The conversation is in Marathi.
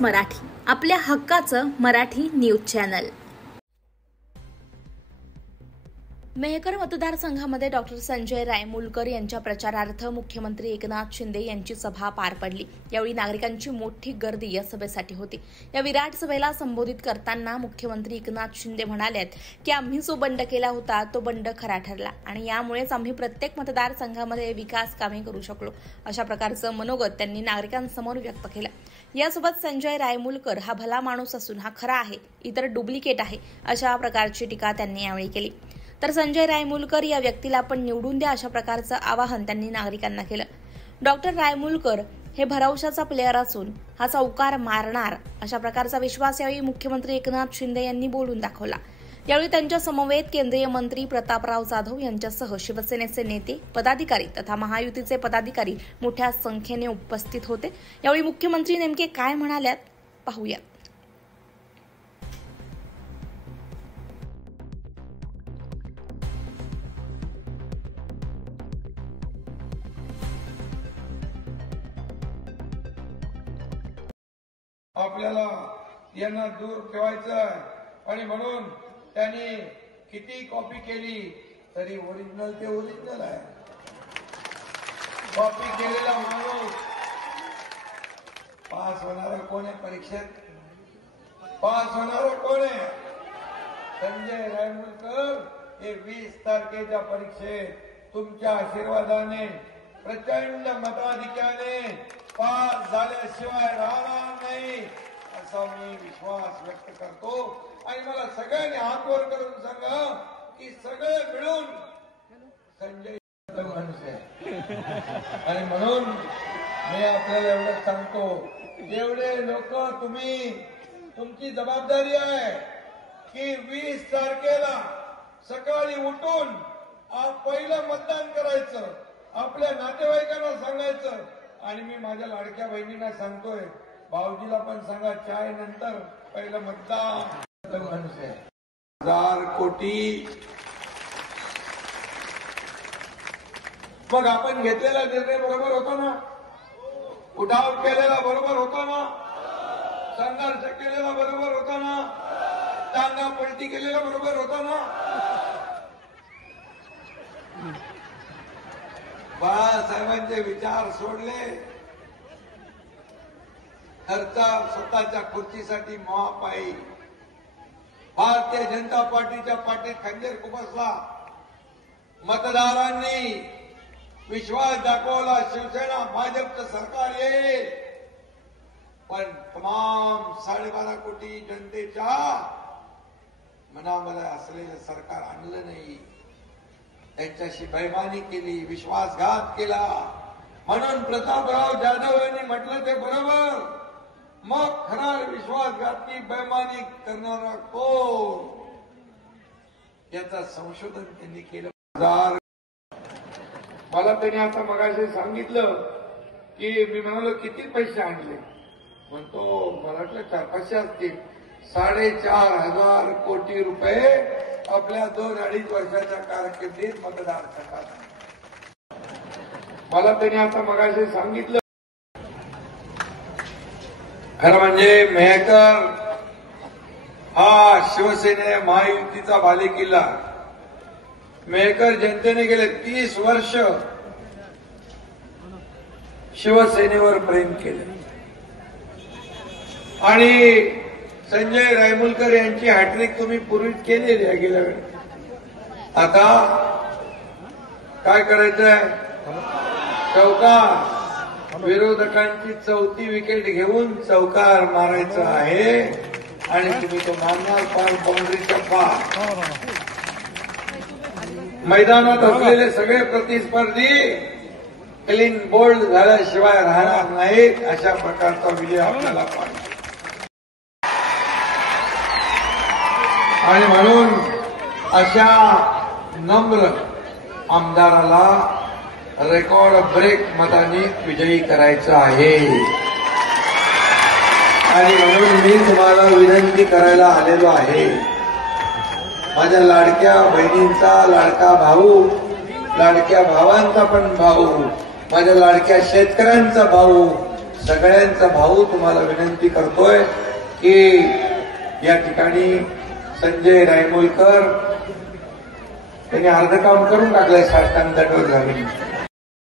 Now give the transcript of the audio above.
मराठी, आपल्या हक्काचं मराठी न्यूज चॅनल। मेहकर मतदारसंघामध्ये डॉक्टर संजय रायमुलकर यांच्या प्रचारार्थ मुख्यमंत्री एकनाथ शिंदे यांची सभा पार पडली। यावेळी नागरिकांची मोठी गर्दी या सभेसाठी होती। या विराट सभेला संबोधित करताना मुख्यमंत्री एकनाथ शिंदे म्हणाले की आम्ही जो बंड केला होता तो बंड खरा ठरला आणि यामुळेच आम्ही प्रत्येक मतदारसंघामध्ये विकास कामे करू शकलो, अशा प्रकारचं मनोगत त्यांनी नागरिकांसमोर व्यक्त केलं। यासोबत संजय रायमुलकर हा भला माणूस असून हा खरा आहे, इतर डुप्लिकेट आहे, अशा प्रकारची टीका त्यांनी यावेळी केली। तर संजय रायमुलकर या व्यक्तीला आपण निवडून द्या, अशा प्रकारचं आवाहन त्यांनी नागरिकांना केलं। डॉक्टर रायमुलकर हे भरवशाचा प्लेअर असून हा चौकार मारणार, अशा प्रकारचा विश्वास यावेळी मुख्यमंत्री एकनाथ शिंदे यांनी बोलून दाखवला। यावेळी त्यांच्या समवेत केंद्रीय मंत्री प्रतापराव जाधव यांच्यासह शिवसेनेचे नेते, पदाधिकारी तथा महायुतीचे पदाधिकारी मोठ्या संख्येने उपस्थित होते। यावेळी मुख्यमंत्री नेमके काय म्हणाल्यात पाहूयात। आपल्याला यांना दूर ठेवायचं आणि म्हणून त्यांनी किती कॉपी केली तरी ओरिजिनल ते ओरिजिनल आहे। कॉपी केलेला माणूस पास होणारा कोण आहे? परीक्षेत पास होणारा कोण आहे? संजय रायमुलकर हे 20 तारखेच्या परीक्षेत तुमच्या आशीर्वादाने प्रचंड मताधिक्याने पास झाल्याशिवाय राहणार नाही, असा मी विश्वास व्यक्त करतो। आणि मला सगळ्यांनी हात वर करून सांगा की सगळे मिळून संजय माणूस आहे। आणि म्हणून मी आपल्याला एवढं सांगतो, एवढे लोक तुम्ही, तुमची जबाबदारी आहे की 20 तारखेला सकाळी उठून पहिलं मतदान करायचं, आपल्या नातेवाईकांना सांगायचं। आणि मी माझ्या लाडक्या बहिणींना सांगतोय, भाऊजीला पण सांगा, चाय नंतर पहिलं मतदान माणूस आहे। 1000 कोटी मग आपण घेतलेला निर्णय बरोबर होता ना? उठाव केलेला बरोबर होता ना? संघर्ष केलेला बरोबर होता ना? टांगा पलटी केलेला बरोबर होता ना? बाळासाहेबांचे विचार सोडले, खर्चा स्वतःच्या खुर्चीसाठी महापायी भारतीय जनता पार्टीच्या पाठीत खंजीर खुपसला। मतदारांनी विश्वास दाखवला, शिवसेना भाजपचं सरकार येईल, पण तमाम 12.5 कोटी जनतेच्या मनामध्ये असलेलं सरकार आणलं नाही। त्यांच्याशी बेईमानी केली, विश्वासघात केला। म्हणून प्रतापराव जाधव यांनी म्हटलं ते बरोबर, मग खरा विश्वासघाती बेईमानी करणारा कोण, याचं संशोधन त्यांनी केलं। मला त्यांनी आता मगाशी सांगितलं की मी म्हणालो किती पैसे आणले, म्हणतो मला वाटलं 4-500 असतील। 4,500 कोटी रुपये आपल्या 2-2.5 वर्षाच्या कारकिर्दीत मतदारसंघात। मला त्यांनी आता मगाशी सांगितलं, खरं म्हणजे मेहकर हा शिवसेने महायुतीचा बालेकिल्ला। मेहकर जनतेने गेले 30 वर्ष शिवसेनेवर प्रेम केले आणि संजय रायमुलकर यांची हॅट्रिक तुम्ही पूर्वीच केलेली आहे गेल्या वेळी। आता काय करायचंय? चौकार, विरोधकांची 4थी विकेट घेऊन चौकार मारायचं आहे आणि तुम्ही तो मारणार पार बाउंड्रीच्या पार। मैदानात असलेले सगळे प्रतिस्पर्धी क्लीन बोल्ड झाल्याशिवाय राहणार नाहीत, अशा प्रकारचा विजय आपल्याला पाहिजे। आणि म्हणून अशा नम्र आमदाराला रेकॉर्ड ब्रेक मताने विजयी करायचं आहे। आणि म्हणून मी तुम्हाला विनंती करायला आलेलो आहे, माझ्या लाडक्या बहिणींचा लाडका भाऊ, लाडक्या भावांचा पण भाऊ, माझ्या लाडक्या शेतकऱ्यांचा भाऊ, सगळ्यांचा भाऊ तुम्हाला विनंती करतोय की या ठिकाणी संजय रायमुलकर त्यांनी अर्ध काम करून टाकलंय, साष्टांग दंडवत घालून.